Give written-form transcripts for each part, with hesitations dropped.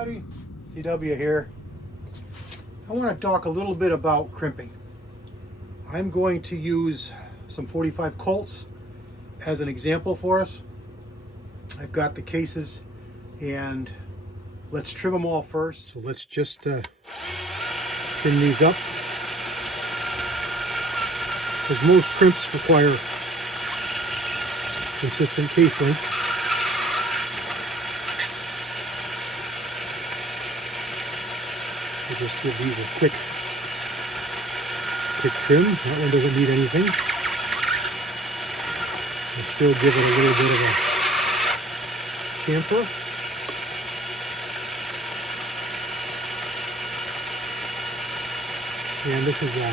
everybody, CW here. I want to talk a little bit about crimping. I'm going to use some 45 Colts as an example for us. I've got the cases and let's trim them all first. So let's just trim these up. Because most crimps require consistent case length. I'll just give these a quick trim. That one doesn't need anything. I'll still give it a little bit of a chamfer. And this is a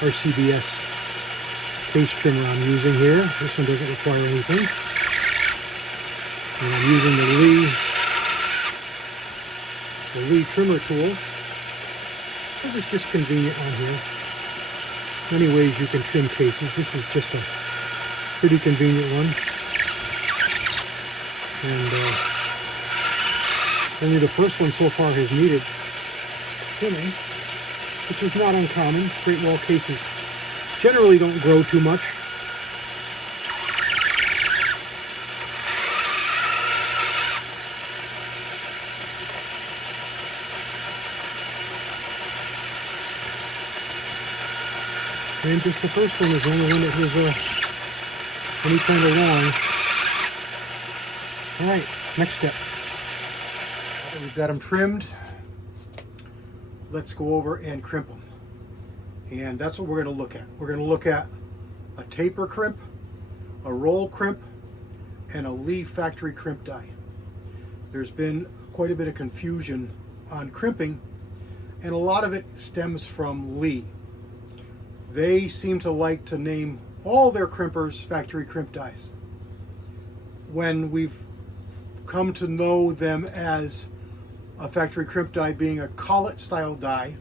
RCBS case trimmer I'm using here. This one doesn't require anything. And I'm using the Lee trimmer tool. It's just convenient on here. Many ways you can trim cases. This is just a pretty convenient one. And only the first one so far has needed trimming, which is not uncommon. Great wall cases generally don't grow too much. And just the first one is the only one that was any kind of long. Alright, next step. We've got them trimmed. Let's go over and crimp them. And that's what we're going to look at. We're going to look at a taper crimp, a roll crimp, and a Lee factory crimp die. There's been quite a bit of confusion on crimping, and a lot of it stems from Lee. They seem to like to name all their crimpers factory crimp dies, when we've come to know them as a factory crimp die being a collet style die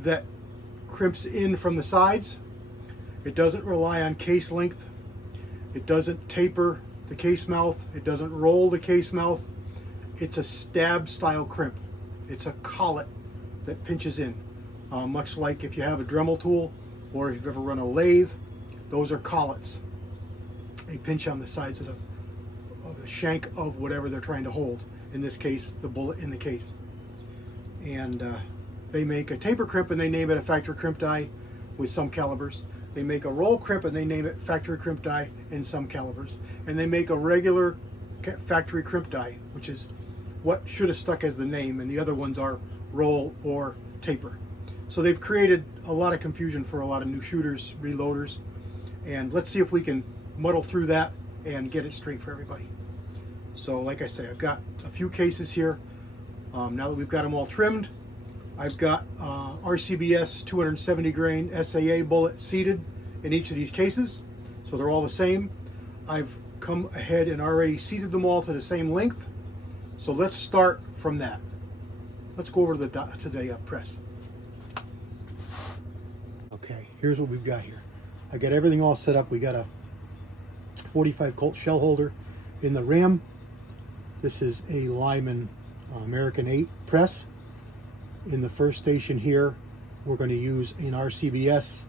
that crimps in from the sides. It doesn't rely on case length. It doesn't taper the case mouth. It doesn't roll the case mouth. It's a stab style crimp. It's a collet that pinches in. Much like if you have a Dremel tool or if you've ever run a lathe, those are collets. They pinch on the sides of the shank of whatever they're trying to hold. In this case, the bullet in the case. And they make a taper crimp and they name it a factory crimp die with some calibers. They make a roll crimp and they name it factory crimp die in some calibers. And they make a regular factory crimp die, which is what should have stuck as the name, and the other ones are roll or taper. So they've created a lot of confusion for a lot of new shooters, reloaders, and let's see if we can muddle through that and get it straight for everybody. So like I say, I've got a few cases here. Now that we've got them all trimmed, I've got RCBS 270 grain SAA bullet seated in each of these cases, so they're all the same. I've come ahead and already seated them all to the same length. So let's start from that. Let's go over to the press. Okay, here's what we've got here. I got everything all set up. We got a 45 Colt shell holder in the ram. This is a Lyman American 8 press. In the first station here, we're going to use an RCBS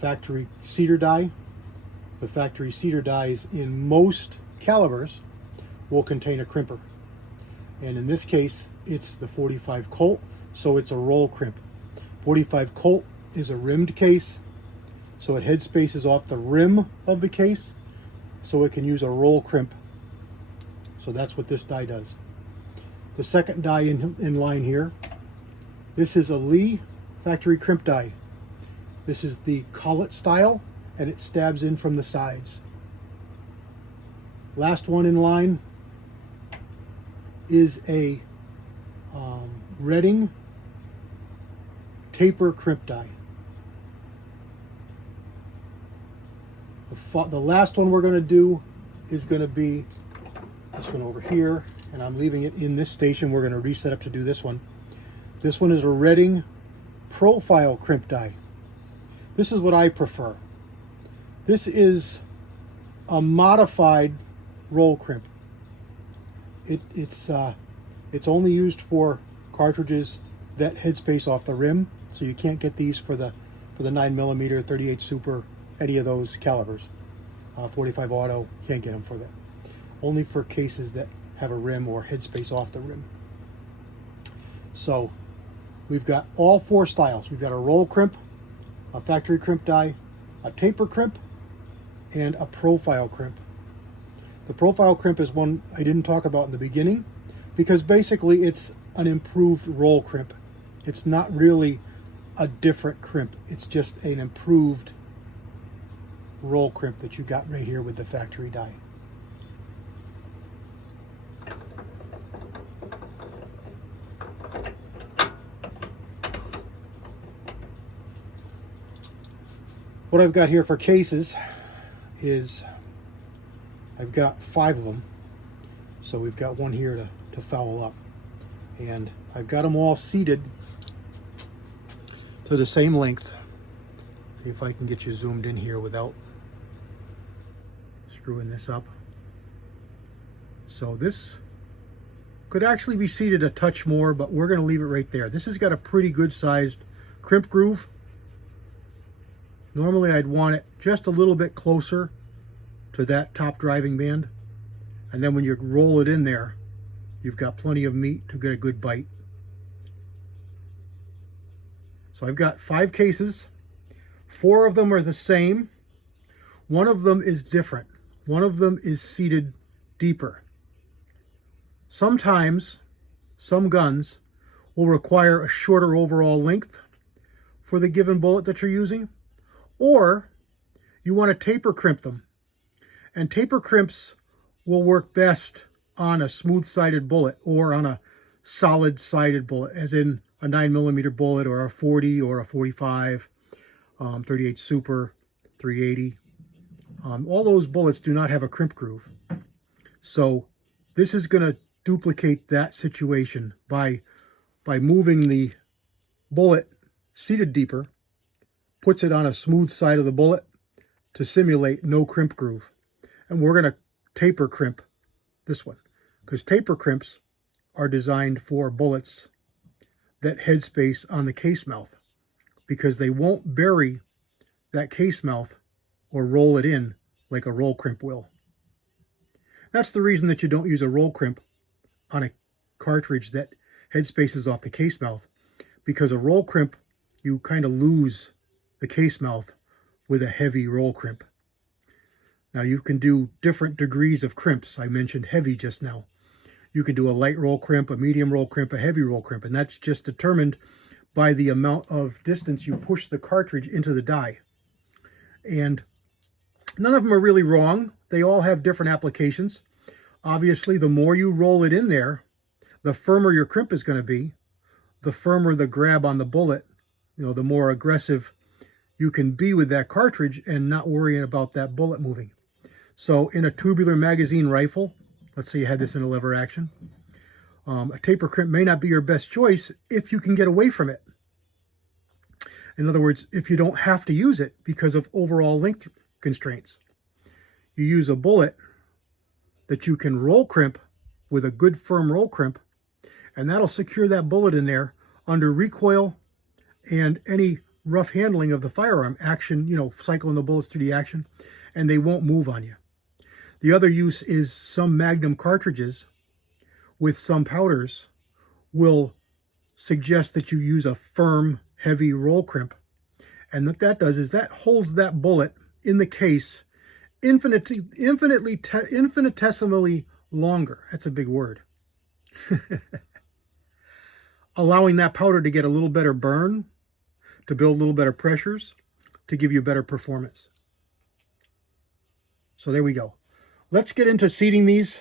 factory cedar die. The factory cedar dies in most calibers will contain a crimper. And in this case, it's the 45 Colt, so it's a roll crimp. 45 Colt is a rimmed case, so it head spaces off the rim of the case, so it can use a roll crimp. So that's what this die does. The second die in line here, this is a Lee factory crimp die. This is the collet style, and it stabs in from the sides. Last one in line is a Redding taper crimp die. The last one we're going to do is going to be this one over here, and I'm leaving it in this station. We're going to reset up to do this one. This one is a Redding profile crimp die. This is what I prefer. This is a modified roll crimp. It's It's only used for cartridges that headspace off the rim, so you can't get these for the 9mm, 38 Super, any of those calibers. 45 Auto, you can't get them for that. Only for cases that have a rim or headspace off the rim. So we've got all 4 styles. We've got a roll crimp, a factory crimp die, a taper crimp, and a profile crimp. The profile crimp is one I didn't talk about in the beginning because basically it's an improved roll crimp. It's not really a different crimp. It's just an improved roll crimp that you got right here with the factory die. What I've got here for cases is I've got 5 of them. So we've got one here to foul up. And I've got them all seated to the same length. See if I can get you zoomed in here without screwing this up. So this could actually be seated a touch more, but we're going to leave it right there. This has got a pretty good sized crimp groove. Normally I'd want it just a little bit closer to that top driving band. And then when you roll it in there, you've got plenty of meat to get a good bite. So I've got 5 cases. 4 of them are the same. One of them is different. One of them is seated deeper. Sometimes some guns will require a shorter overall length for the given bullet that you're using, or you want to taper crimp them. And taper crimps will work best on a smooth-sided bullet or on a solid-sided bullet, as in a 9mm bullet or a 40 or a 45, 38 Super, 380. All those bullets do not have a crimp groove. So this is going to duplicate that situation by moving the bullet seated deeper, puts it on a smooth side of the bullet to simulate no crimp groove. And we're going to taper crimp this one, because taper crimps are designed for bullets that headspace on the case mouth, because they won't bury that case mouth or roll it in like a roll crimp will. That's the reason that you don't use a roll crimp on a cartridge that headspaces off the case mouth, because a roll crimp, you kind of lose the case mouth with a heavy roll crimp. Now you can do different degrees of crimps. I mentioned heavy just now. You can do a light roll crimp, a medium roll crimp, a heavy roll crimp, and that's just determined by the amount of distance you push the cartridge into the die. And none of them are really wrong. They all have different applications. Obviously, the more you roll it in there, the firmer your crimp is going to be, the firmer the grab on the bullet, the more aggressive you can be with that cartridge and not worrying about that bullet moving. So in a tubular magazine rifle, let's say you had this in a lever action, a taper crimp may not be your best choice if you can get away from it. In other words, if you don't have to use it because of overall length constraints. You use a bullet that you can roll crimp with a good firm roll crimp, and that'll secure that bullet in there under recoil and any rough handling of the firearm action, cycling the bullets through the action, and they won't move on you. The other use is some Magnum cartridges with some powders will suggest that you use a firm, heavy roll crimp. And what that does is that holds that bullet in the case infinitesimally longer. That's a big word. Allowing that powder to get a little better burn, to build a little better pressures, to give you better performance. So there we go. Let's get into seating these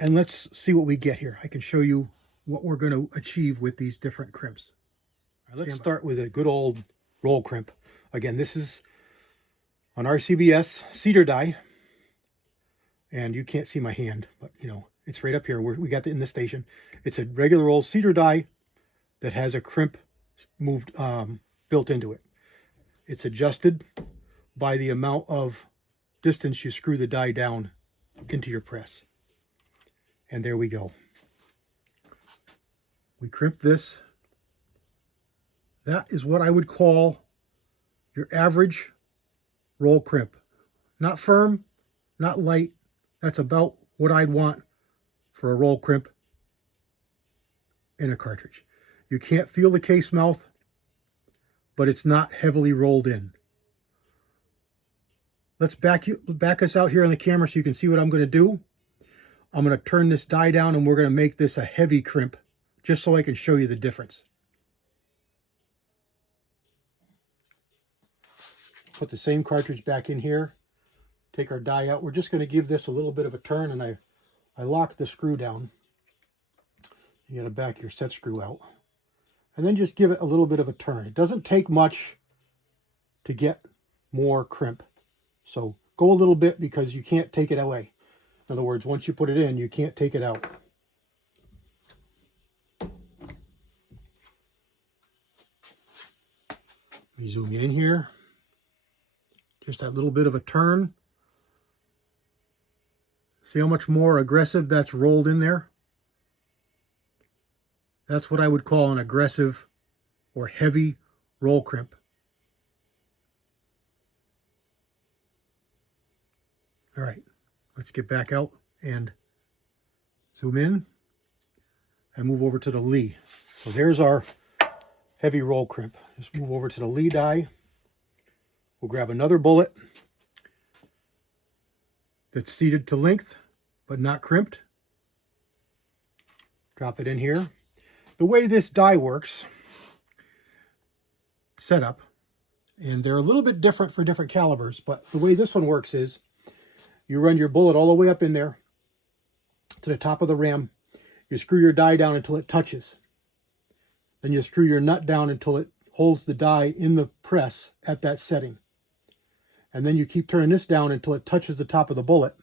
and let's see what we get here. I can show you what we're going to achieve with these different crimps. All right, let's start with a good old roll crimp. Again, this is an RCBS cedar die, and you can't see my hand, but it's right up here. We got it in the station. It's a regular old cedar die that has a crimp built into it. It's adjusted by the amount of distance you screw the die down into your press. And there we go. We crimp this. That is what I would call your average roll crimp. Not firm, not light. That's about what I'd want for a roll crimp in a cartridge. You can't feel the case mouth, but it's not heavily rolled in. Let's back us out here on the camera so you can see what I'm going to do. I'm going to turn this die down and we're going to make this a heavy crimp, just so I can show you the difference. Put the same cartridge back in here. Take our die out. We're just going to give this a little bit of a turn, and I locked the screw down. You got to back your set screw out. And then just give it a little bit of a turn. It doesn't take much to get more crimp. So go a little bit because you can't take it away. In other words, once you put it in, you can't take it out. Let me zoom you in here. Just that little bit of a turn. See how much more aggressive that's rolled in there? That's what I would call an aggressive or heavy roll crimp. All right, let's get back out and zoom in and move over to the Lee. So there's our heavy roll crimp. Just move over to the Lee die. We'll grab another bullet that's seated to length but not crimped. Drop it in here. The way this die works, setup, and they're a little bit different for different calibers, but the way this one works is you run your bullet all the way up in there to the top of the ram. You screw your die down until it touches. Then you screw your nut down until it holds the die in the press at that setting. And then you keep turning this down until it touches the top of the bullet.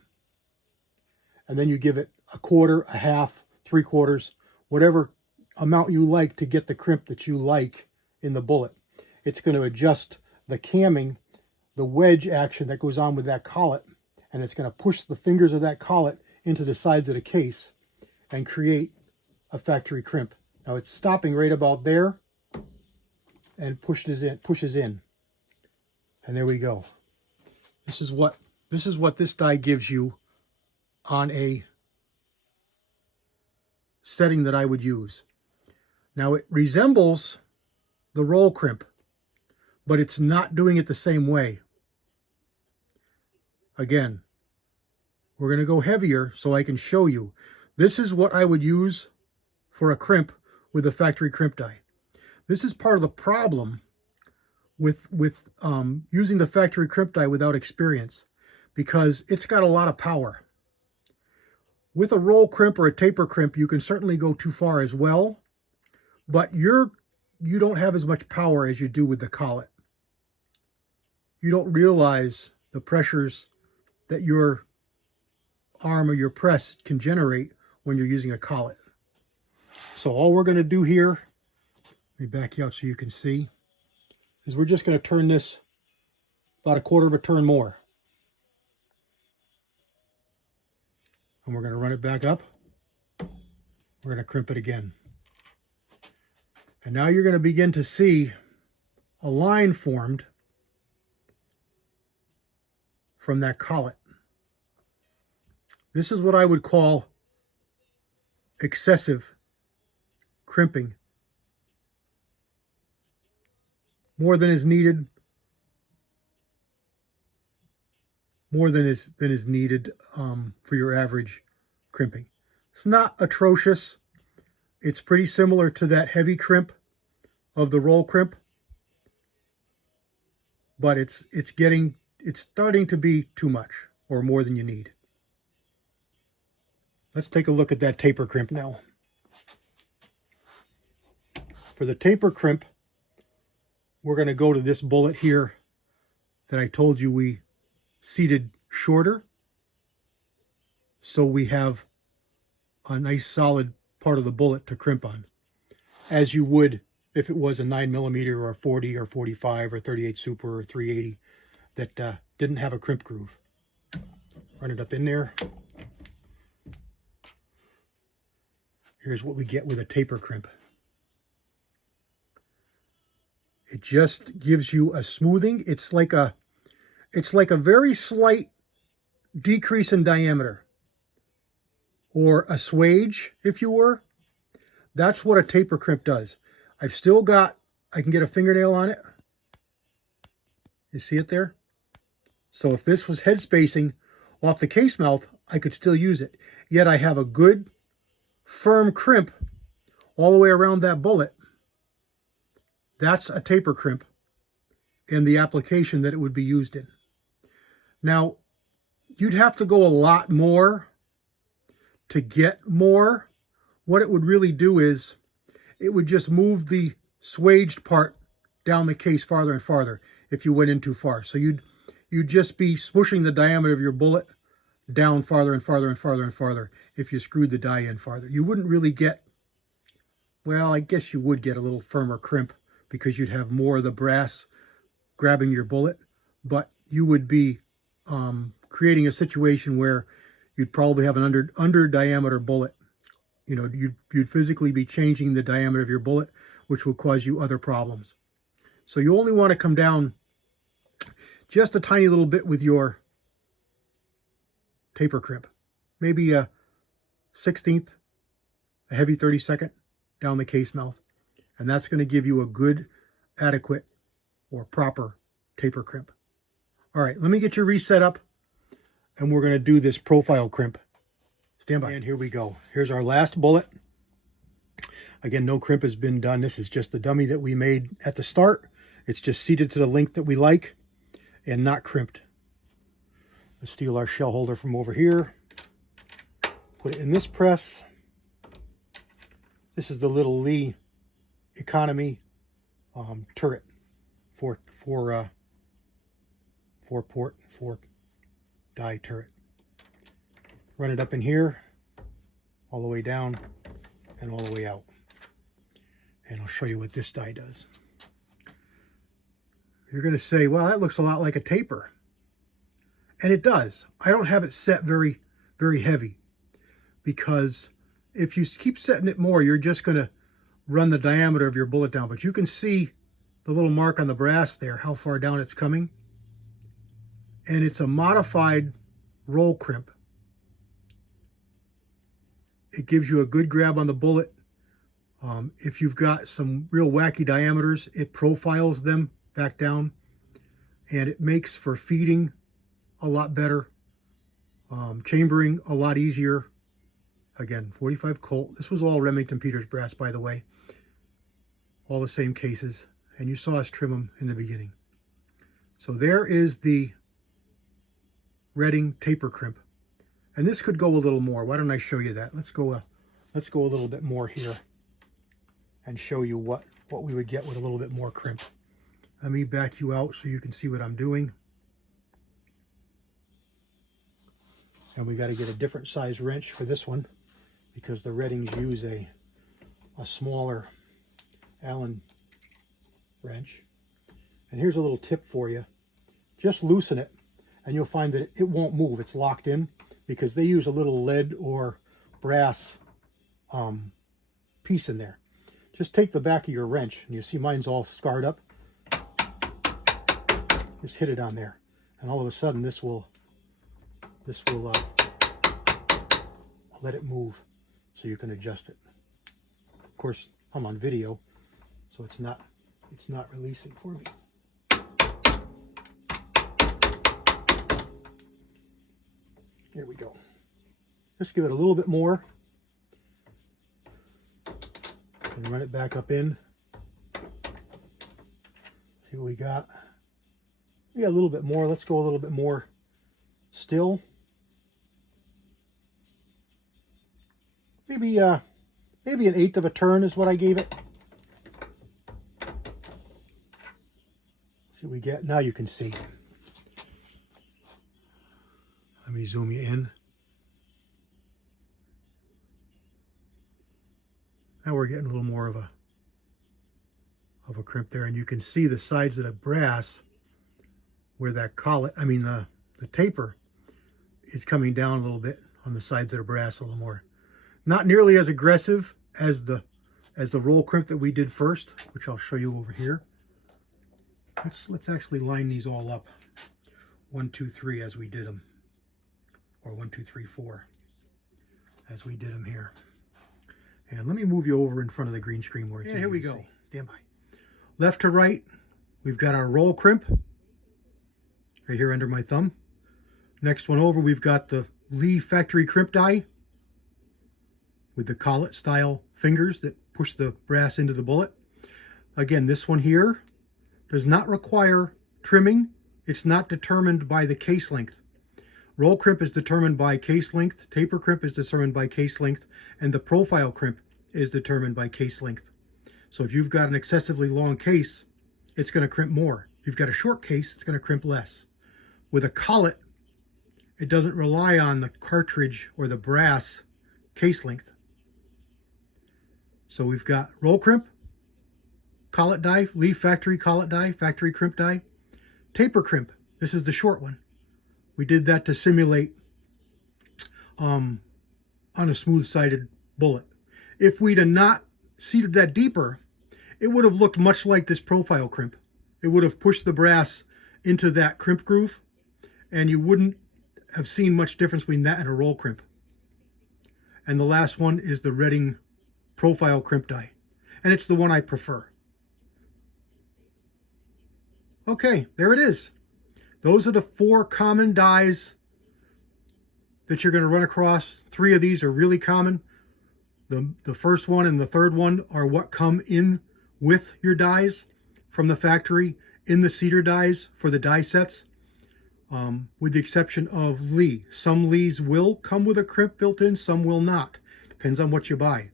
And then you give it a quarter, a half, 3/4, whatever amount you like to get the crimp that you like in the bullet. It's going to adjust the camming, the wedge action that goes on with that collet, and it's going to push the fingers of that collet into the sides of the case and create a factory crimp. Now it's stopping right about there and pushes in. And there we go. This is what this die gives you on a setting that I would use. Now it resembles the roll crimp, but it's not doing it the same way. Again, we're going to go heavier so I can show you. This is what I would use for a crimp with a factory crimp die. This is part of the problem with using the factory crimp die without experience, because it's got a lot of power. With a roll crimp or a taper crimp, you can certainly go too far as well, but you don't have as much power as you do with the collet. You don't realize the pressures that your arm or your press can generate when you're using a collet. So all we're going to do here, let me back you out so you can see, is we're just going to turn this about a quarter of a turn more. And we're going to run it back up. We're going to crimp it again. And now you're going to begin to see a line formed from that collet. This is what I would call excessive crimping. More than is needed. More than is needed for your average crimping. It's not atrocious. It's pretty similar to that heavy crimp of the roll crimp, but it's starting to be too much or more than you need. Let's take a look at that taper crimp now. For the taper crimp, we're going to go to this bullet here that I told you we seated shorter, so we have a nice solid part of the bullet to crimp on, as you would if it was a 9mm or a 40 or 45 or 38 Super or 380 that didn't have a crimp groove. Run it up in there. Here's what we get with a taper crimp. It just gives you a smoothing. It's like a very slight decrease in diameter, or a swage, if you were. That's what a taper crimp does. I can get a fingernail on it. You see it there? So if this was head spacing off the case mouth, I could still use it. Yet I have a good, firm crimp all the way around that bullet. That's a taper crimp in the application that it would be used in. Now, you'd have to go a lot more to get more. What it would really do is it would just move the swaged part down the case farther and farther if you went in too far. So you'd just be smooshing the diameter of your bullet down farther and farther and farther and farther if you screwed the die in farther. You wouldn't really get, well, I guess you would get a little firmer crimp because you'd have more of the brass grabbing your bullet, but you would be creating a situation where you'd probably have an under diameter bullet. You know, you'd physically be changing the diameter of your bullet, which will cause you other problems. So you only want to come down just a tiny little bit with your taper crimp. Maybe a 1/16, a heavy 32nd down the case mouth. And that's going to give you a good, adequate, or proper taper crimp. All right, let me get you reset up, and we're going to do this profile crimp. Stand by. And here we go. Here's our last bullet. Again, no crimp has been done. This is just the dummy that we made at the start. It's just seated to the length that we like and not crimped. Let's steal our shell holder from over here. Put it in this press. This is the little Lee economy turret, four die turret. Run it up in here, all the way down and all the way out. And I'll show you what this die does. You're going to say, well, that looks a lot like a taper. And it does. I don't have it set very, very heavy, because if you keep setting it more, you're just going to run the diameter of your bullet down. But you can see the little mark on the brass there, how far down it's coming. And it's a modified roll crimp. It gives you a good grab on the bullet. If you've got some real wacky diameters, it profiles them back down, and it makes for feeding a lot better, chambering a lot easier. Again, 45 Colt. This was all Remington Peters brass, by the way. All the same cases, and you saw us trim them in the beginning. So there is the Redding taper crimp, and this could go a little more. Why don't I show you that? Let's go a little bit more here and show you what we would get with a little bit more crimp. Let me back you out so you can see what I'm doing. And we got to get a different size wrench for this one, because the Reddings use a smaller Allen wrench. And here's a little tip for you. Just loosen it, and you'll find that it won't move. It's locked in, because they use a little lead or brass piece in there. Just take the back of your wrench, and you see mine's all scarred up. Just hit it on there, and all of a sudden this will let it move, so you can adjust it. Of course, I'm on video, so it's not releasing for me. There we go. Just give it a little bit more and run it back up in. See what we got. We got a little bit more. Let's go a little bit more still. Maybe an 1/8 of a turn is what I gave it. See what we get. Now you can see. Let me zoom you in. Now we're getting a little more of a crimp there, and you can see the sides of the brass where that collet, the taper is coming down a little bit on the sides of the brass a little more. Not nearly as aggressive as the roll crimp that we did first, which I'll show you over here. Let's actually line these all up. 1, 2, 3 as we did them. Or 1, 2, 3, 4 as we did them here. And let me move you over in front of the green screen where it's. And here we go. Stand by. Left to right, we've got our roll crimp right here under my thumb. Next one over, we've got the Lee factory crimp die with the collet style fingers that push the brass into the bullet. Again, this one here does not require trimming. It's not determined by the case length. Roll crimp is determined by case length, taper crimp is determined by case length, and the profile crimp is determined by case length. So if you've got an excessively long case, it's going to crimp more. If you've got a short case, it's going to crimp less. With a collet, it doesn't rely on the cartridge or the brass case length. So we've got roll crimp, collet die, Lee factory collet die, factory crimp die, taper crimp. This is the short one. We did that to simulate on a smooth-sided bullet. If we'd have not seated that deeper, it would have looked much like this profile crimp. It would have pushed the brass into that crimp groove, and you wouldn't have seen much difference between that and a roll crimp. And the last one is the Redding profile crimp die, and it's the one I prefer. Okay, there it is. Those are the 4 common dies that you're going to run across. 3 of these are really common. The first one and the third one are what come in with your dies from the factory in the cedar dies for the die sets, with the exception of Lee. Some Lees will come with a crimp built in, some will not. Depends on what you buy.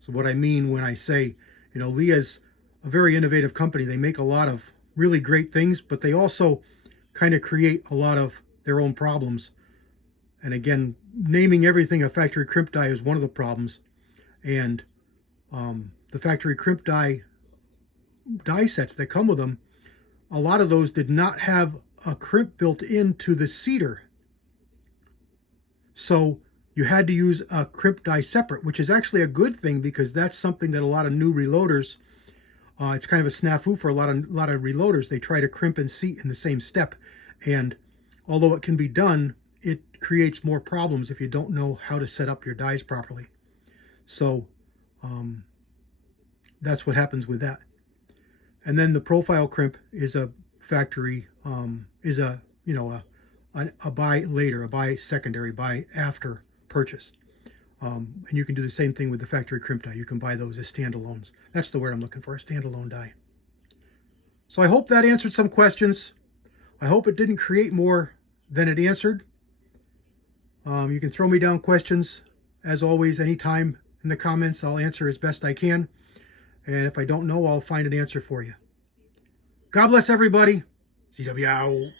So what I mean when I say, you know, Lee is a very innovative company. They make a lot of really great things, but they also kind of create a lot of their own problems. And again, naming everything a factory crimp die is one of the problems. And the factory crimp die sets that come with them, a lot of those did not have a crimp built into the cedar. So you had to use a crimp die separate, which is actually a good thing because that's something that a lot of new reloaders, it's kind of a snafu for a lot of reloaders. They try to crimp and seat in the same step. And although it can be done, it creates more problems if you don't know how to set up your dies properly. So that's what happens with that. And then the profile crimp is a factory, is a buy later, a buy secondary, buy after purchase. And you can do the same thing with the factory crimp die. You can buy those as standalones. That's the word I'm looking for, a standalone die. So I hope that answered some questions. I hope it didn't create more than it answered. You can throw me down questions, as always, anytime in the comments. I'll answer as best I can. And if I don't know, I'll find an answer for you. God bless everybody. CW out.